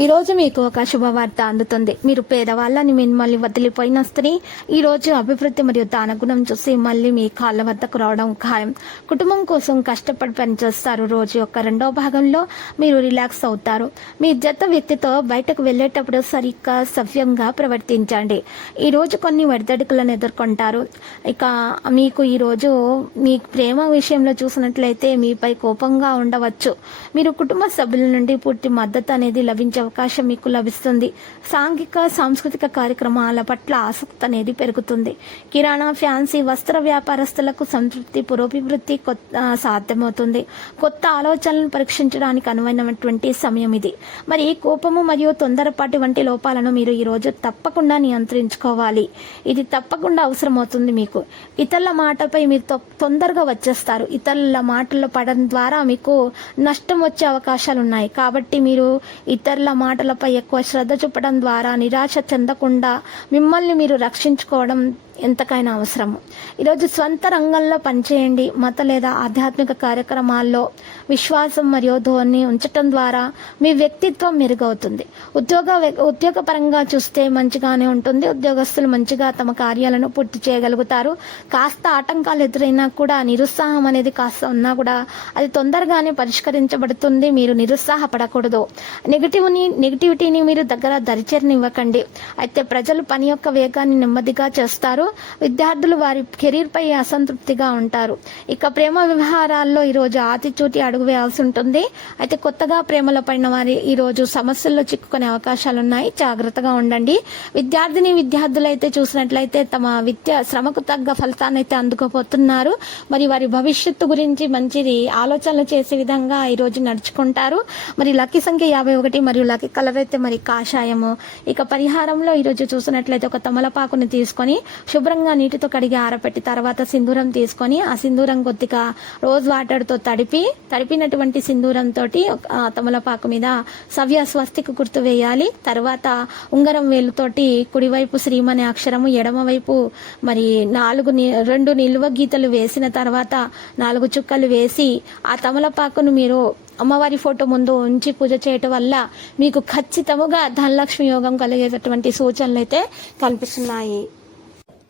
ఈ రోజు మీకు ఒక శుభవార్త అందుతుంది. మీరు పేదవాళ్ళని మిమ్మల్ని వదిలిపోయిన స్త్రీ ఈ రోజు అభివృద్ధి మరియు దానగుణం చూసి మళ్ళీ మీ కాళ్ళ వద్దకు రావడం ఖాయం. కుటుంబం కోసం కష్టపడి పనిచేస్తారు. రోజు యొక్క రెండో భాగంలో మీరు రిలాక్స్ అవుతారు. మీ జత వ్యక్తితో బయటకు వెళ్ళేటప్పుడు సరిగ్గా సవ్యంగా ప్రవర్తించండి. ఈ రోజు కొన్ని ఒడిదడుకులను ఎదుర్కొంటారు. ఇక మీకు ఈ రోజు మీ ప్రేమ విషయంలో చూసినట్లయితే మీపై కోపంగా ఉండవచ్చు. మీరు కుటుంబ సభ్యుల నుండి పూర్తి మద్దతు అనేది లభించ అవకాశం మీకు లభిస్తుంది. సాంఘిక సాంస్కృతిక కార్యక్రమాల పట్ల ఆసక్తి అనేది పెరుగుతుంది. కిరాణా ఫ్యాన్సీ వస్త్ర వ్యాపారస్తులకు సంతృప్తి పురోభివృద్ధి కొత్త సాధ్యమవుతుంది. కొత్త ఆలోచనలను పరీక్షించడానికి అనువైనటువంటి సమయం ఇది. మరి ఈ కోపము మరియు తొందరపాటి వంటి లోపాలను మీరు ఈ రోజు తప్పకుండా నియంత్రించుకోవాలి. ఇది తప్పకుండా అవసరమవుతుంది మీకు. ఇతరుల మాటపై మీరు తొ- తొందరగా వచ్చేస్తారు. ఇతరుల మాటల్లో పడడం ద్వారా మీకు నష్టం వచ్చే అవకాశాలు ఉన్నాయి కాబట్టి మీరు ఇతరుల మాటలపై ఎక్కువ శ్రద్ధ చూపడం ద్వారా నిరాశ చెందకుండా మిమ్మల్ని మీరు రక్షించుకోవడం ఎంతకైనా అవసరము. ఈరోజు స్వంత రంగంలో పనిచేయండి. మత లేదా ఆధ్యాత్మిక కార్యక్రమాల్లో విశ్వాసం మరియు ధోరణి ఉంచటం ద్వారా మీ వ్యక్తిత్వం మెరుగవుతుంది. ఉద్యోగ ఉద్యోగపరంగా చూస్తే మంచిగానే ఉంటుంది. ఉద్యోగస్తులు మంచిగా తమ కార్యాలను పూర్తి చేయగలుగుతారు. కాస్త ఆటంకాలు ఎదురైనా కూడా నిరుత్సాహం అనేది కాస్త ఉన్నా కూడా అది తొందరగానే పరిష్కరించబడుతుంది. మీరు నిరుత్సాహపడకూడదు. నెగిటివ్ని నెగిటివిటీని మీరు దగ్గర దరిచేరనివ్వకండి. అయితే ప్రజలు పని యొక్క వేగాన్ని నెమ్మదిగా చేస్తారు. విద్యార్థులు వారి కెరీర్పై అసంతృప్తిగా ఉంటారు. ఇక ప్రేమ వ్యవహారాల్లో ఈరోజు ఆతిచూటి అడుగు వేయాల్సి ఉంటుంది. అయితే కొత్తగా ప్రేమలో పడిన వారి ఈరోజు సమస్యల్లో చిక్కుకునే అవకాశాలు ఉన్నాయి జాగ్రత్తగా ఉండండి. విద్యార్థిని విద్యార్థులు అయితే చూసినట్లయితే తమ విద్య శ్రమకు తగ్గ ఫలితాన్ని అయితే అందుకోపోతున్నారు మరి వారి భవిష్యత్తు గురించి మంచిది ఆలోచనలు చేసే విధంగా ఈరోజు నడుచుకుంటారు. మరి లక్కీ సంఖ్య యాభై ఒకటి మరియు లక్కీ కలర్ అయితే మరి కాషాయము. ఇక పరిహారంలో ఈరోజు చూసినట్లయితే ఒక తమలపాకుని తీసుకొని శుభ్రంగా నీటితో కడిగి ఆరబెట్టి తర్వాత సింధూరం తీసుకొని ఆ సింధూరం కొద్దిగా రోజ్ వాటర్తో తడిపి తడిపినటువంటి సింధూరం తోటి ఆ తమలపాకు మీద సవ్య స్వస్తిక గుర్తు వేయాలి. తర్వాత ఉంగరం వేలుతోటి కుడివైపు శ్రీం అక్షరము ఎడమవైపు మరి నాలుగు ని- రెండు నిలువ గీతలు వేసిన తర్వాత నాలుగు చుక్కలు వేసి ఆ తమలపాకును మీరు అమ్మవారి ఫోటో ముందు ఉంచి పూజ చేయటం వల్ల మీకు ఖచ్చితముగా ధనలక్ష్మి యోగం కలిగేటటువంటి సూచనలు అయితే కనిపిస్తున్నాయి.